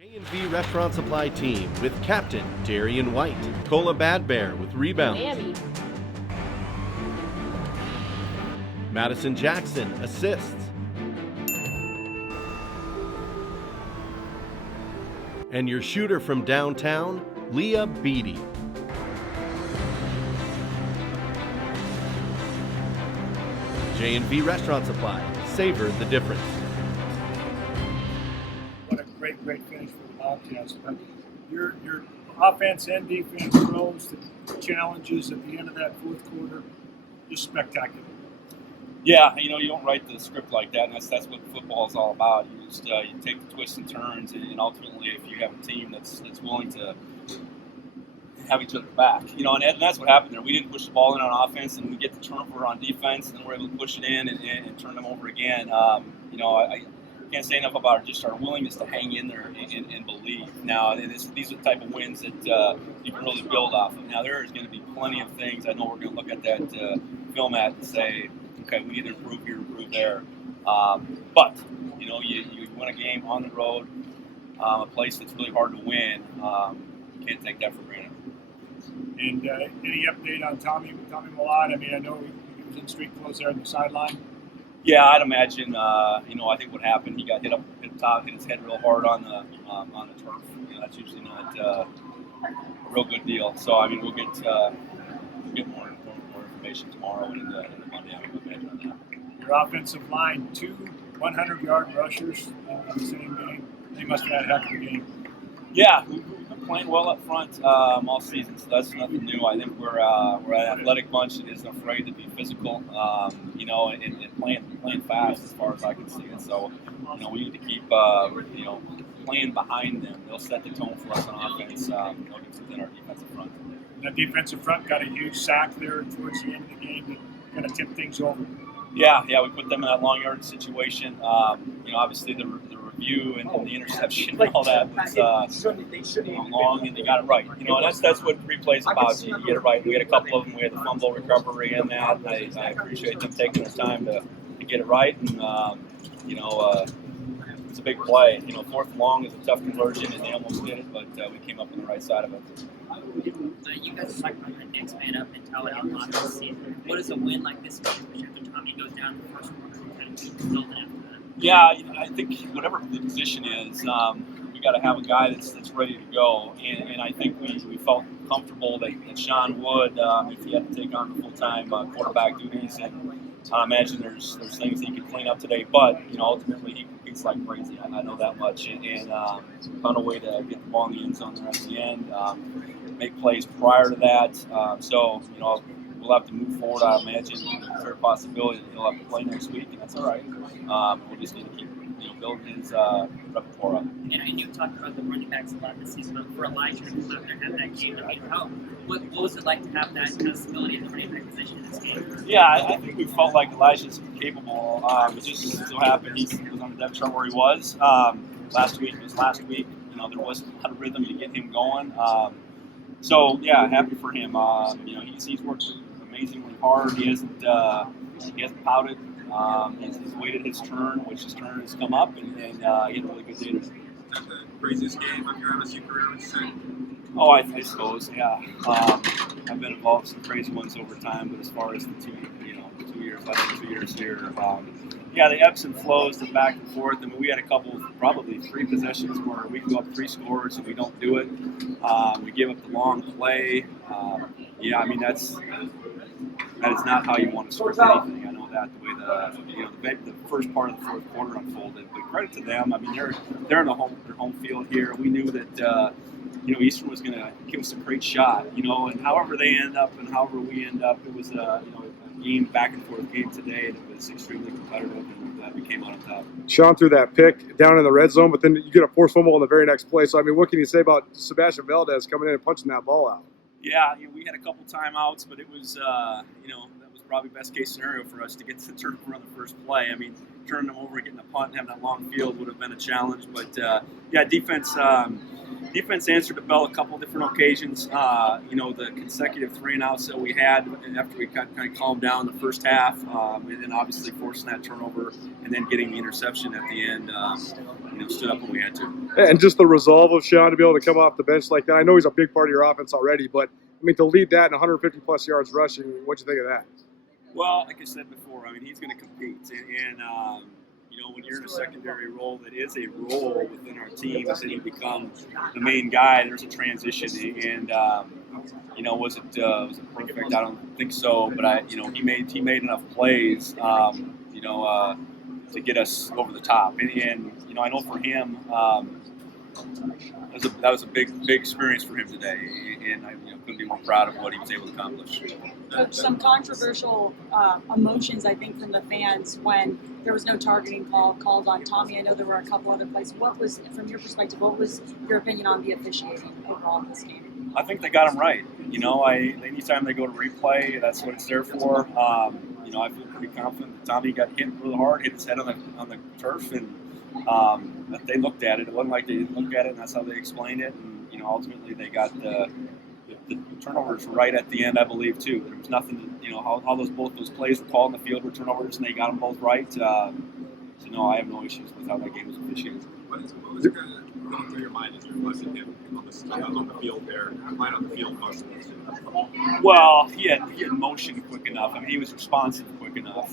J&V Restaurant Supply Team with Captain Darian White. Cola Bad Bear with rebounds. Miami. Madison Jackson assists. And your shooter from downtown, Leah Beatty. J&V Restaurant Supply. Savor the difference. What a great finish for the Bobcats. But your offense and defense rose the challenges at the end of that fourth quarter. Just spectacular. Yeah, you don't write the script like that, and that's what football is all about. You just you take the twists and turns, and ultimately, if you have a team that's willing to have each other back, and that's what happened there. We didn't push the ball in on offense, and we get the turnover on defense, and then we're able to push it in and turn them over again. I can't say enough about just our willingness to hang in there and believe. Now, these are the type of wins that you can really build off of. Now, there is going to be plenty of things I know we're going to look at that film at and say, okay, we need to improve here, improve there. But you win a game on the road, a place that's really hard to win. You can't take that for granted. And any update on Tommy Mellott? I mean, I know he was in street clothes there on the sideline. Yeah, I'd imagine. I think what happened, he got hit his head real hard on the turf. That's usually not a real good deal. So I mean, we'll get more information tomorrow and into Monday. I would imagine on that. Your offensive line, 2 100-yard rushers in the same game. They must have had a heck of a game. Yeah, we've been playing well up front all season, so that's nothing new. I think we're an athletic bunch that isn't afraid to be physical, and playing fast as far as I can see it. So, we need to keep playing behind them. They'll set the tone for us on offense. Within our defensive front. That defensive front got a huge sack there towards the end of the game that kind of tipped things over. Yeah, we put them in that long yard situation. Obviously the review and the interception and all that was long, and they got it right. And that's what replay is about. You get it right. We had a couple of them. We had the fumble recovery and that. And I appreciate them taking their time to get it right. And it's a big play. 4th and long is a tough conversion, and they almost did it, but we came up on the right side of it. You guys talked about the next man up mentality a lot this season. What does a win like this mean, especially after Tommy goes down in the first quarter and kind of keep building after that? Yeah, I think whatever the position is, we got to have a guy that's ready to go. And I think we felt comfortable that Sean would, if he had to take on the full-time quarterback duties. And I imagine there's things he could clean up today. But, ultimately he competes like crazy. I know that much. And found a way to get the ball in the end zone there at the end, make plays prior to that. So, we'll have to move forward. I imagine there's a fair possibility that he'll have to play next week, and that's all right. We'll just need to keep building his repertoire up. And you talked about the running backs a lot this season, but for Elijah to come out there and have that game, what was it like to have that kind of stability in the running back position in this game? Yeah, I think we felt like Elijah's capable. It just so happened he was on the depth chart where he was. Last week. There wasn't a lot of rhythm to get him going. So yeah, happy for him. He's worked amazingly hard. He hasn't pouted. He's waited his turn, which his turn has come up, and he had a really good day. Is that the craziest game of your MSU career, would you say? Oh, I suppose, yeah. I've been involved in some crazy ones over time, but as far as the 2 years, I think 2 years here, the ebbs and flows, the back and forth. I mean, we had a couple, probably 3 possessions where we go up 3 scores and we don't do it. We give up the long play. That is not how you want to script anything. I know that the way the first part of the fourth quarter unfolded. But credit to them. I mean, they're in their home field here. We knew that Eastern was going to give us a great shot. And however they end up and however we end up, it was a game, back and forth game today, and it was extremely competitive, and we came out on top. Sean threw that pick down in the red zone, but then you get a forced fumble on the very next play. So, I mean, what can you say about Sebastian Valdez coming in and punching that ball out? Yeah, we had a couple timeouts, but it was, that was probably best case scenario for us to get to the turnover on the first play. I mean, turning them over and getting a punt and having that long field would have been a challenge. But, defense answered the bell a couple different occasions. The consecutive 3-and-outs that we had after we kind of calmed down the first half, and then obviously forcing that turnover and then getting the interception at the end, stood up when we had to. And just the resolve of Sean to be able to come off the bench like that. I know he's a big part of your offense already, but I mean, to lead that in 150-plus yards rushing, what'd you think of that? Well, like I said before, I mean, he's going to compete. And you know, when you're in a secondary role that is a role within our team, and you become the main guy, there's a transition. And, you know, was it perfect? I don't think so. But, he made enough plays, to get us over the top. And I know for him, that was a big experience for him today, and I couldn't be more proud of what he was able to accomplish. Coach, some controversial emotions, I think, from the fans when there was no targeting called on Tommy. I know there were a couple other plays. What was, from your perspective, what was your opinion on the officiating overall in this game? I think they got him right. Anytime they go to replay, that's what it's there for. I feel pretty confident that Tommy got hit really hard, hit his head on the turf, and they looked at it. It wasn't like they didn't look at it, and that's how they explained it. And ultimately they got the turnovers right at the end, I believe, too. There was nothing, how both those plays were called in the field were turnovers, and they got them both right. So no, I have no issues with how that game was officiated. What was going through your mind as you're watching him on the field there? Line on the field motion. Well, he had motion quick enough. I mean, he was responsive quick enough.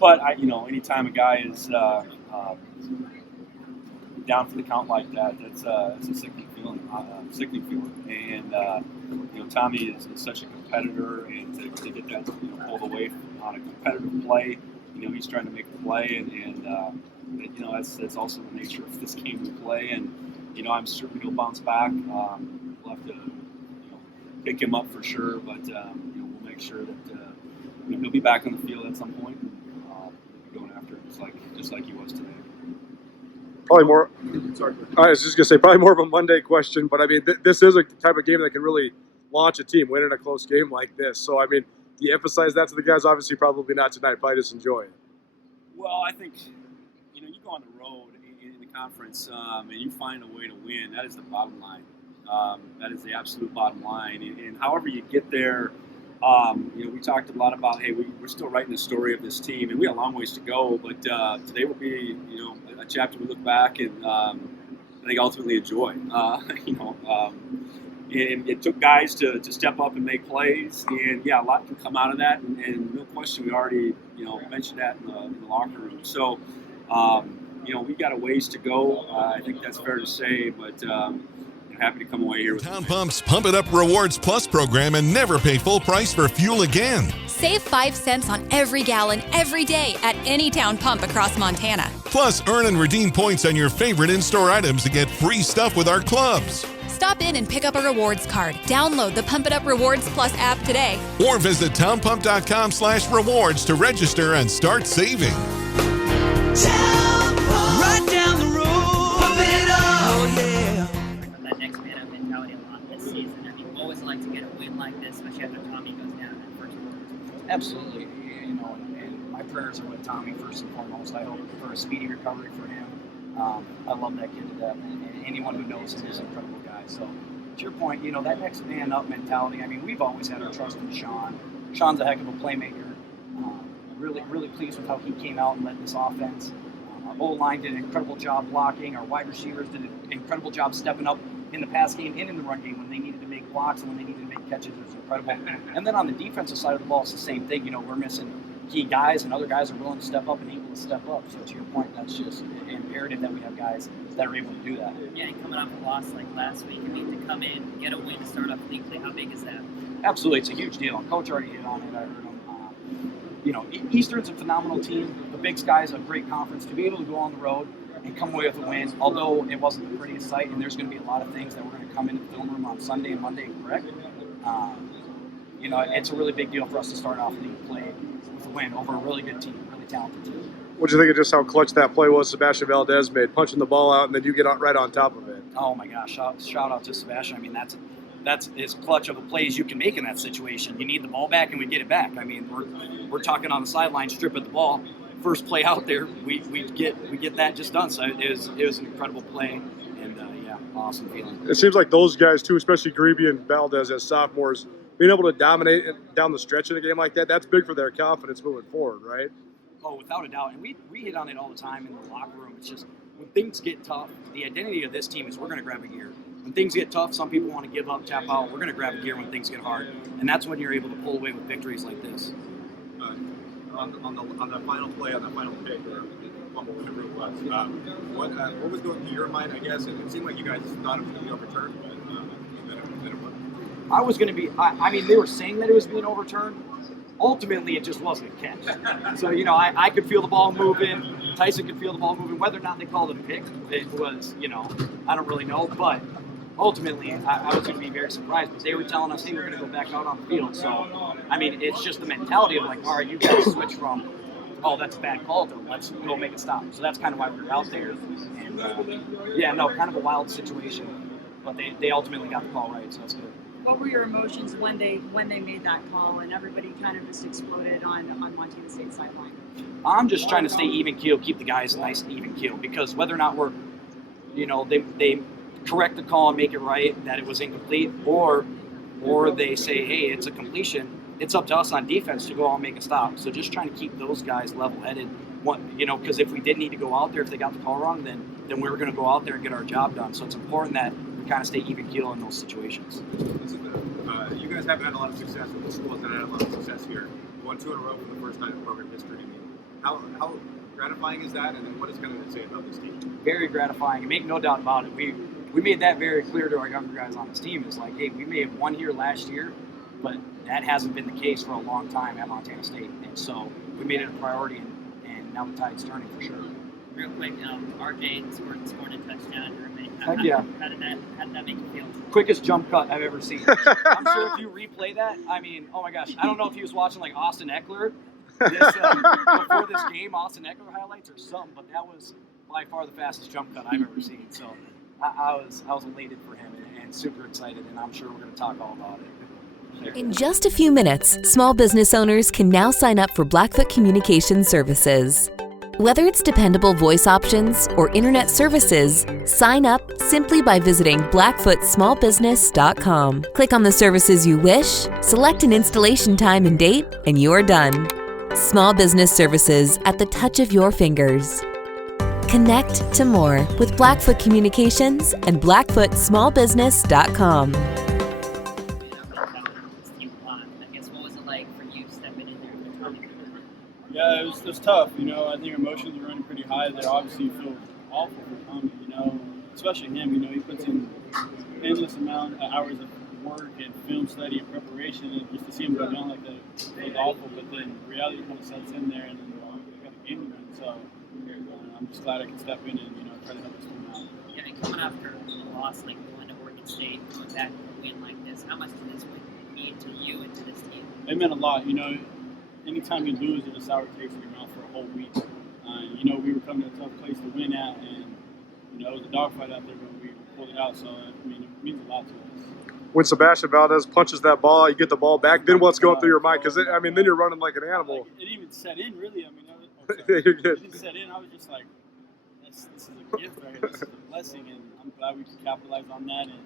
But anytime a guy is down for the count like that, it's a sickening feeling. And Tommy is such a competitor, and to get that pulled away on a competitive play, he's trying to make the play, and that's also the nature of this game we play. And I'm certain he'll bounce back. We'll have to pick him up for sure, but we'll make sure that he'll be back on the field at some point. Going after it just like he was today. Probably more. Sorry, I was just gonna say probably more of a Monday question, but I mean this is a type of game that can really launch a team, winning a close game like this. So I mean, do you emphasize that to the guys? Obviously, probably not tonight. Probably just enjoy it. Well, I think you go on the road in the conference and you find a way to win. That is the bottom line. That is the absolute bottom line. And however you get there. We talked a lot about, hey, we're still writing the story of this team, and we have a long ways to go. But today will be, a chapter we look back and I think ultimately enjoy. And it took guys to step up and make plays, and a lot can come out of that. And no question, we already, mentioned that in the locker room. So, we got a ways to go. I think that's fair to say, but. Happy to come away here with Town Pump's Pump It Up Rewards Plus program and never pay full price for fuel again. Save 5 cents on every gallon every day at any Town Pump across Montana. Plus, earn and redeem points on your favorite in-store items to get free stuff with our clubs. Stop in and pick up a rewards card. Download the Pump It Up Rewards Plus app today. Or visit townpump.com/rewards to register and start saving. Right down the road. Pump it up. Oh, yeah. Like to get a win like this, especially after Tommy goes down in that first quarter? Absolutely, and my prayers are with Tommy first and foremost. I hope for a speedy recovery for him. I love that kid to death, and anyone who knows him is an incredible guy. So, to your point, that next man up mentality. I mean, we've always had our trust in Sean. Sean's a heck of a playmaker. Really pleased with how he came out and led this offense. Our O-line did an incredible job blocking. Our wide receivers did an incredible job stepping up in the pass game and in the run game when they needed to make blocks and when they needed to make catches. It was incredible. And then on the defensive side of the ball, it's the same thing. We're missing key guys, and other guys are willing to step up and able to step up. So to your point, that's just imperative that we have guys that are able to do that. Yeah, and coming off a loss like last week, to come in, get a win to start off weekly, how big is that? Absolutely, it's a huge deal. Coach already hit on it. I heard him. Eastern's a phenomenal team. The Big Sky is a great conference. To be able to go on the road and come away with a win, although it wasn't the prettiest sight, and there's going to be a lot of things that we're going to come into the film room on Sunday and Monday and correct. It's a really big deal for us to start off league play with a win over a really good team, really talented team. What do you think of just how clutch that play was Sebastian Valdez made, punching the ball out, and then you get right on top of it? Oh my gosh! Shout out to Sebastian. I mean, that's as clutch of a play as you can make in that situation. You need the ball back, and we get it back. I mean, we're talking on the sideline, stripping the ball. First play out there, we get that just done. So it was an incredible play, and awesome feeling. It seems like those guys too, especially Greeby and Valdez as sophomores, being able to dominate down the stretch in a game like that's big for their confidence moving forward, right? Oh, without a doubt. And we hit on it all the time in the locker room. It's just when things get tough, the identity of this team is we're going to grab a gear. When things get tough, some people want to give up, tap out. We're going to grab a gear when things get hard, and that's when you're able to pull away with victories like this. On the final play, on the final pick, or fumble, whatever it was, what was going through your mind? I guess it seemed like you guys thought it was going to be overturned, but then it wasn't. I was going to be. I mean, they were saying that it was being overturned. Ultimately, it just wasn't a catch. So, I could feel the ball moving. Tyson could feel the ball moving. Whether or not they called it a pick, it was, I don't really know. But ultimately, I was going to be very surprised because they were telling us, hey, we're going to go back out on the field. So, I mean, it's just the mentality of like, all right, you guys switch from, oh, that's a bad call, to let's go make a stop. So that's kind of why we were out there. And, kind of a wild situation. But they ultimately got the call right, so that's good. What were your emotions when they made that call and everybody kind of just exploded on Montana State's sideline? I'm just trying to stay even keel, keep the guys nice and even keel, because whether or not we're, they correct the call and make it right that it was incomplete, or they say, hey, it's a completion. It's up to us on defense to go out and make a stop. So just trying to keep those guys level-headed. Because if we did need to go out there, if they got the call wrong, then we were going to go out there and get our job done. So it's important that we kind of stay even keel in those situations. You guys haven't had a lot of success with the schools that had a lot of success here. You won 2 in a row for the first time in program history. How gratifying is that, and then what is going to say about this team? Very gratifying, and make no doubt about it. We made that very clear to our younger guys on this team. It's like, hey, we may have won here last year, but that hasn't been the case for a long time at Montana State. And so we made it a priority, and now the tide's turning for sure. Real quick, RJ scored a touchdown. How did that make you feel? Quickest jump cut I've ever seen. I'm sure if you replay that, I mean, oh my gosh, I don't know if he was watching like Austin Eckler before this game, Austin Eckler highlights or something, but that was by far the fastest jump cut I've ever seen. So I was elated for him and super excited, and I'm sure we're going to talk all about it. In just a few minutes, small business owners can now sign up for Blackfoot Communication Services. Whether it's dependable voice options or internet services, sign up simply by visiting blackfootsmallbusiness.com. Click on the services you wish, select an installation time and date, and you're done. Small business services at the touch of your fingers. Connect to more with Blackfoot Communications and blackfootsmallbusiness.com. Yeah, it was tough. I think emotions were running pretty high there. Obviously, you feel awful for Tommy, especially him. He puts in endless amount of hours of work and film study and preparation, and just to see him go down like that, it was awful. But then reality kind of sets in there, and then we got a game to win. So I'm just glad I could step in and try to help this team out. Yeah, and coming after a loss like going to Oregon State, going back to a win like this, how much did this win mean to you and to this team? It meant a lot. Anytime you lose, it's a sour taste in your mouth for a whole week. We were coming to a tough place to win at, and it was a dogfight out there, but we pulled it out. So it means a lot to us. When Sebastian Valdez punches that ball, you get the ball back. Then what's going through your mind? Because then you're running like an animal. It even set in, really. It didn't set in. I was just like, this is a gift right here. This is a blessing, and I'm glad we could capitalize on that. And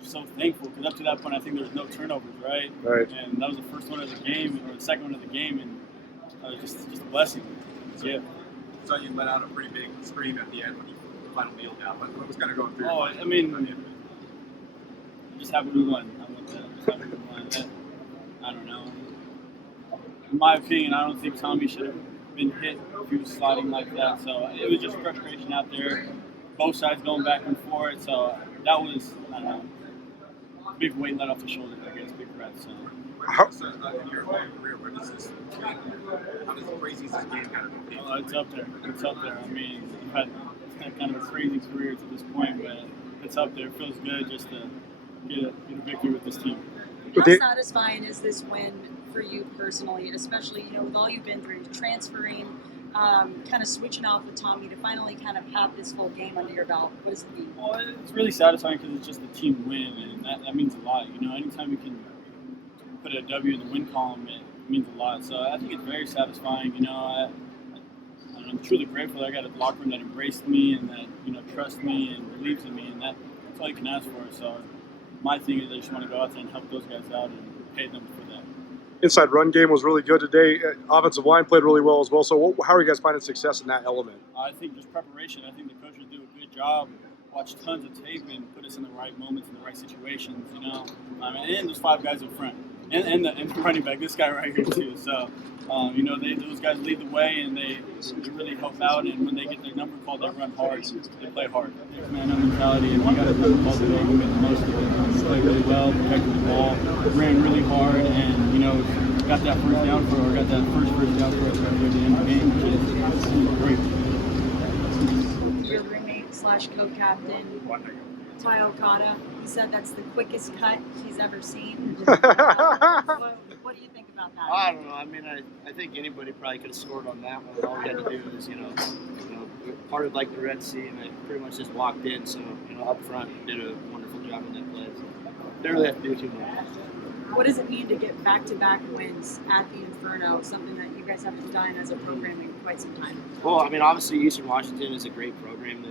just so thankful, because up to that point, I think there was no turnovers, right? Right. And that was the first one of the game, or the second one of the game, and just a blessing. Yeah. So you let out a pretty big scream at the end when you final kneel down. What was kind of going through? I'm just happy we won. I don't know. In my opinion, I don't think Tommy should have been hit if he was sliding like that. So it was just frustration out there. Both sides going back and forth. So that was, I don't know, big weight let off the shoulders, I guess, big breath. So. In your whole career, how crazy is this game kind of been? It's up there. I've had kind of a crazy career to this point, but it's up there. It feels good just to get a victory with this team. How satisfying is this win for you personally, especially, with all you've been through, transferring, kind of switching off with Tommy to finally kind of have this full game under your belt? What does it mean? Well, it's really satisfying because it's just a team win, and that means a lot. Anytime you can put a W in the win column, it means a lot. So I think it's very satisfying. I'm truly grateful that I got a locker room that embraced me and that trusts me and believes in me, and that's all you can ask for. So my thing is I just want to go out there and help those guys out and pay them for that. inside run game was really good today. Offensive line played really well as well. So how are you guys finding success in that element? I think just preparation. I think the coaches do a good job. Watch tons of tape and put us in the right moments, in the right situations, and there's 5 guys up front. And the running back, this guy right here too. So, those guys lead the way and they really help out. And when they get their number called, they run hard and they play hard. Man-up mentality, and you got to run the ball today. We made the most of it. We played really well, protected the ball, ran really hard, and got that first down for us right there at the end of the game, which is great. Your roommate / co-captain, Ty Okada, he said that's the quickest cut he's ever seen. What do you think about that? I don't know. I mean, I think anybody probably could have scored on that one. All we had to do is, part of like the Red Sea, and I pretty much just walked in. So, up front, did a wonderful job in that play. So, didn't really have to do too much. What does it mean to get back-to-back wins at the Inferno, something that you guys haven't done as a program in quite some time? Well, I mean, obviously Eastern Washington is a great program.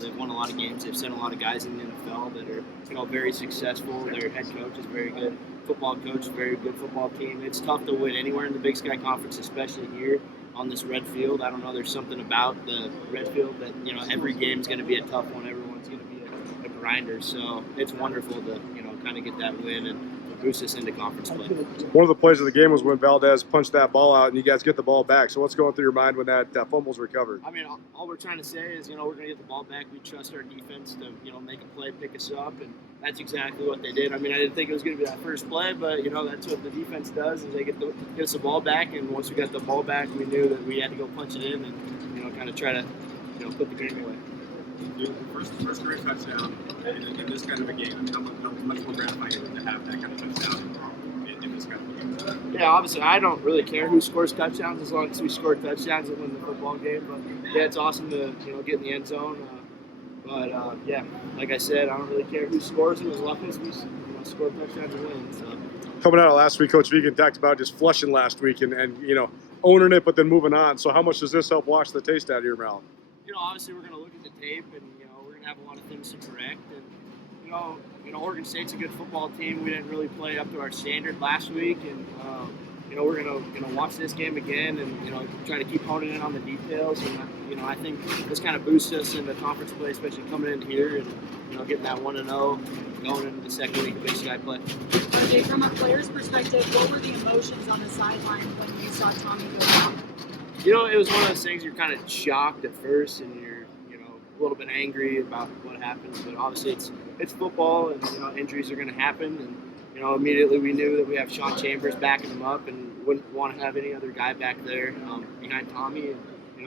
They've won a lot of games. They've sent a lot of guys in the NFL that are, very successful. Their head coach is very good. Football coach, very good football team. It's tough to win anywhere in the Big Sky Conference, especially here on this red field. I don't know. There's something about the red field that, every game is going to be a tough one. Everyone's going to be a grinder. So it's wonderful to, kind of get that win and boost us into conference play. One of the plays of the game was when Valdez punched that ball out and you guys get the ball back. So what's going through your mind when that fumble's recovered? I mean, all we're trying to say is, we're going to get the ball back. We trust our defense to, make a play, pick us up, and that's exactly what they did. I mean, I didn't think it was going to be that first play, but, that's what the defense does is they get us the ball back, and once we got the ball back, we knew that we had to go punch it in and, kind of try to, put the game away. First career touchdown in this kind of a game. How much more gratifying is it to have that kind of touchdown in this kind of a game? Yeah, obviously, I don't really care who scores touchdowns as long as we score touchdowns and win the football game. But yeah, it's awesome to get in the end zone. Yeah, like I said, I don't really care who scores them as long as we score touchdowns and win. So. Coming out of last week, Coach Vigen talked about just flushing last week and owning it, but then moving on. So how much does this help wash the taste out of your mouth? Obviously we're going to look at the tape and, we're going to have a lot of things to correct. And, Oregon State's a good football team. We didn't really play up to our standard last week. And, we're going to watch this game again and, try to keep honing in on the details. And, I think this kind of boosts us in the conference play, especially coming in here and, getting that 1-0 going into the second week of Big Sky play. RJ, from a player's perspective, what were the emotions on the sideline when you saw Tommy go down? It was one of those things you're kind of shocked at first and you're, a little bit angry about what happened. But obviously it's football and, injuries are going to happen. And, immediately we knew that we have Sean Chambers backing him up and wouldn't want to have any other guy back there behind Tommy. And,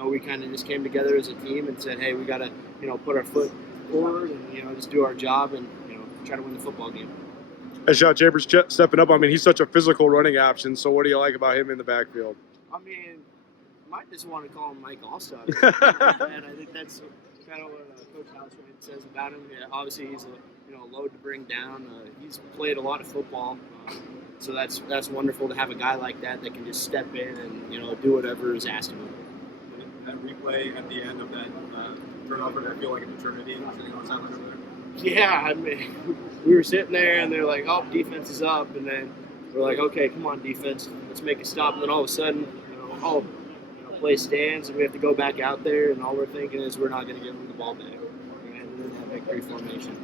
we kind of just came together as a team and said, hey, we got to, put our foot forward and, just do our job and, try to win the football game. As Sean Chambers stepping up, I mean, he's such a physical running option. So what do you like about him in the backfield? I mean, might just want to call him Mike Allstott. And I think that's kind of what Coach Houseway says about him. Yeah, obviously, he's a load to bring down. He's played a lot of football, so that's wonderful to have a guy like that can just step in and do whatever is asked of him. That replay at the end of that turnover, I feel like an eternity sitting on sideline over there. Yeah, I mean, we were sitting there and they're like, "Oh, defense is up," and then we're like, "Okay, come on, defense, let's make a stop." And then all of a sudden, play stands and we have to go back out there and all we're thinking is we're not going to give them the ball back. We're going to have that victory formation.